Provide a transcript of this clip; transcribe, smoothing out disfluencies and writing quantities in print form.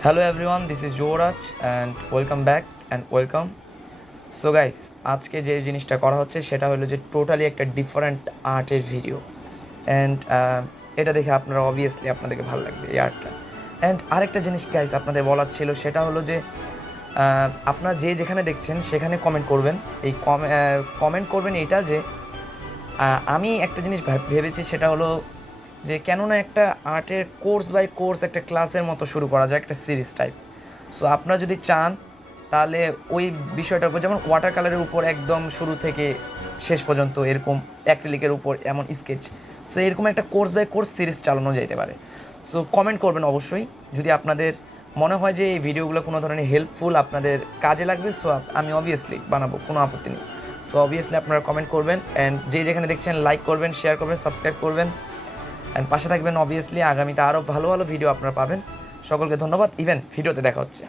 Hello everyone, this is Jovraj and welcome back and welcome. So guys, আজকে যে জিনিসটা করা হচ্ছে সেটা হলো যে টোটালি একটা ডিফারেন্ট আর্টের ভিডিও অ্যান্ড এটা দেখে আপনারা অবভিয়াসলি আপনাদেরকে ভালো লাগবে এই আর্টটা। অ্যান্ড আরেকটা জিনিস গাইস আপনাদের বলার ছিল, সেটা হলো যে আপনারা যেখানে দেখছেন সেখানে কমেন্ট করবেন। এই কমেন্ট করবেন এটা যে আমি একটা জিনিস ভেবেছি, সেটা হলো যে কেননা একটা আর্টের কোর্স বাই কোর্স একটা ক্লাসের মতো শুরু করা যায়, একটা সিরিজ টাইপ। সো আপনারা যদি চান তাহলে ওই বিষয়টার উপর, যেমন ওয়াটার কালারের উপর একদম শুরু থেকে শেষ পর্যন্ত এরকম, অ্যাক্রিলিকের উপর এমন স্কেচ, সো এরকম একটা কোর্স বাই কোর্স সিরিজ চালানো যেতে পারে। সো কমেন্ট করবেন অবশ্যই যদি আপনাদের মনে হয় যে এই ভিডিওগুলো কোনো ধরনের হেল্পফুল, আপনাদের কাজে লাগবে। সো আমি অবভিয়াসলি বানাবো, কোনো আপত্তি নেই। সো অবভিয়াসলি আপনারা কমেন্ট করবেন অ্যান্ড যেখানে দেখছেন লাইক করবেন, শেয়ার করবেন, সাবস্ক্রাইব করবেন অ্যান্ড পাশে থাকবেন। অবভিয়াসলি আগামীতে আরও ভালো ভালো ভিডিও আপনারা পাবেন। সকলকে ধন্যবাদ। ইভেন ভিডিওতে দেখা হচ্ছে।